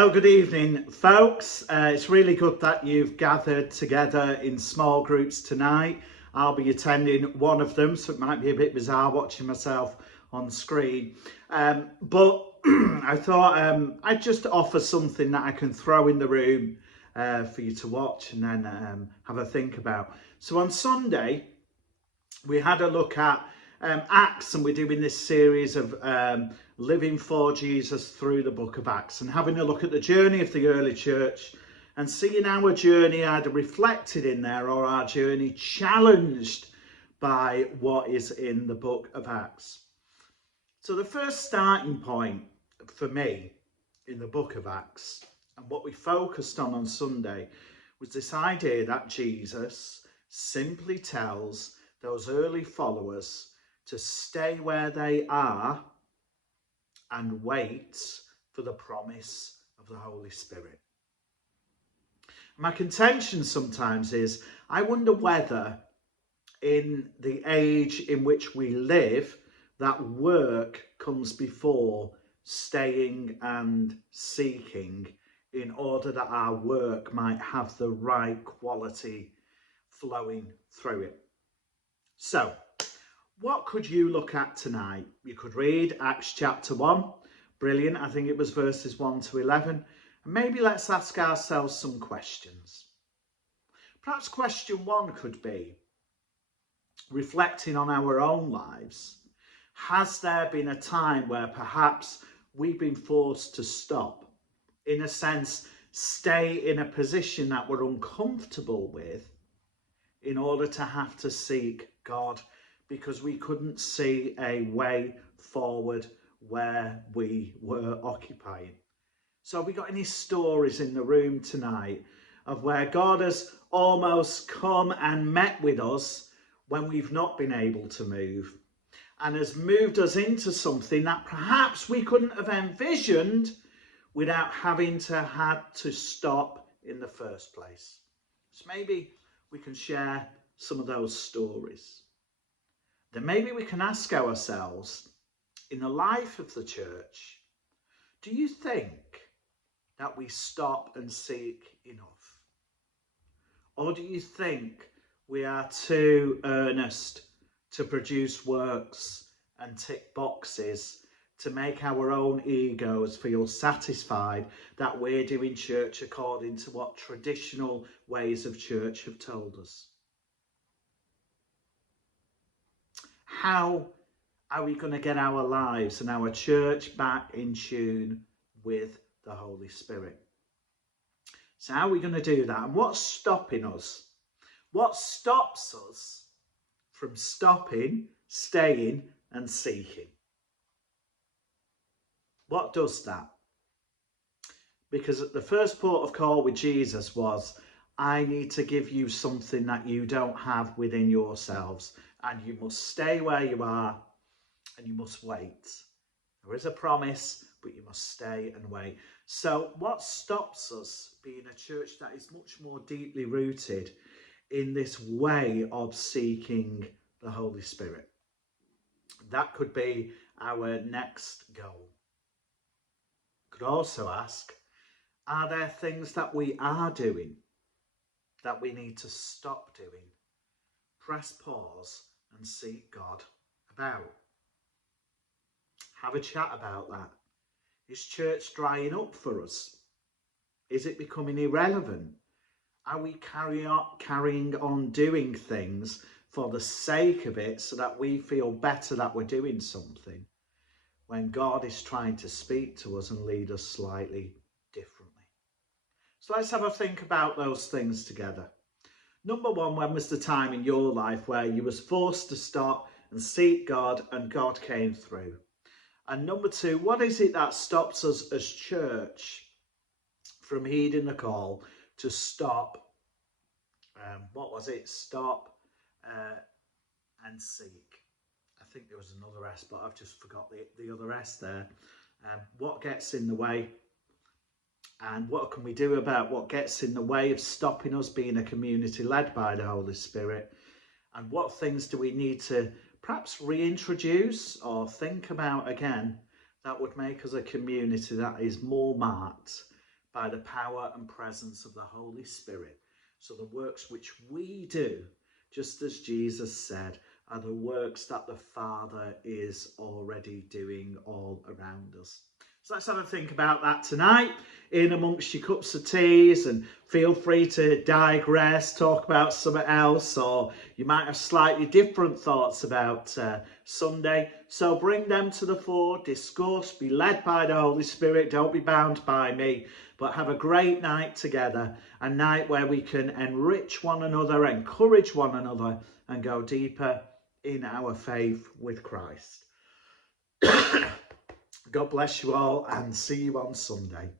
Well, good evening, folks. It's really good that you've gathered together in small groups tonight. I'll be attending one of them, so it might be a bit bizarre watching myself on screen. But I thought I'd just offer something that I can throw in the room for you to watch and then have a think about. So on Sunday, we had a look at Acts, and we're doing this series of living for Jesus through the book of Acts and having a look at the journey of the early church and seeing our journey either reflected in there or our journey challenged by what is in the book of Acts. So the first starting point for me in the book of Acts, and what we focused on Sunday, was this idea that Jesus simply tells those early followers to stay where they are and wait for the promise of the Holy Spirit. My contention sometimes is, I wonder whether in the age in which we live, that work comes before staying and seeking, in order that our work might have the right quality flowing through it. So, what could you look at tonight? You could read Acts chapter 1. Brilliant. I think it was verses 1 to 11. And maybe let's ask ourselves some questions. Perhaps question 1 could be, reflecting on our own lives, has there been a time where perhaps we've been forced to stop? In a sense, stay in a position that we're uncomfortable with in order to have to seek God, because we couldn't see a way forward where we were occupying. So have we got any stories in the room tonight of where God has almost come and met with us when we've not been able to move, and has moved us into something that perhaps we couldn't have envisioned without having to had to stop in the first place? So maybe we can share some of those stories. Then maybe we can ask ourselves, in the life of the church, do you think that we stop and seek enough? Or do you think we are too earnest to produce works and tick boxes to make our own egos feel satisfied that we're doing church according to what traditional ways of church have told us? How are we going to get our lives and our church back in tune with the Holy Spirit? So how are we going to do that? And what's stopping us? What stops us from stopping, staying and seeking? What does that? Because the first port of call with Jesus was, I need to give you something that you don't have within yourselves, and you must stay where you are and you must wait. There is a promise, but you must stay and wait. So what stops us being a church that is much more deeply rooted in this way of seeking the Holy Spirit? That could be our next goal. Could also ask, are there things that we are doing that we need to stop doing, press pause and seek God about? Have a chat about that. Is church drying up for us? Is it becoming irrelevant? Are we carrying on doing things for the sake of it so that we feel better that we're doing something, when God is trying to speak to us and lead us slightly differently? So let's have a think about those things together. Number 1, when was the time in your life where you was forced to stop and seek God and God came through? And number 2, what is it that stops us as church from heeding the call to stop? Stop and seek. I think there was another S, but I've just forgot the other S there. What gets in the way? And what can we do about what gets in the way of stopping us being a community led by the Holy Spirit? And what things do we need to perhaps reintroduce or think about again that would make us a community that is more marked by the power and presence of the Holy Spirit. So the works which we do, just as Jesus said, are the works that the Father is already doing all around us. So let's have a think about that tonight in amongst your cups of teas, and feel free to digress, talk about something else, or you might have slightly different thoughts about Sunday. So bring them to the fore, discuss, be led by the Holy Spirit, don't be bound by me, but have a great night together, a night where we can enrich one another, encourage one another, and go deeper in our faith with Christ. God bless you all, and see you on Sunday.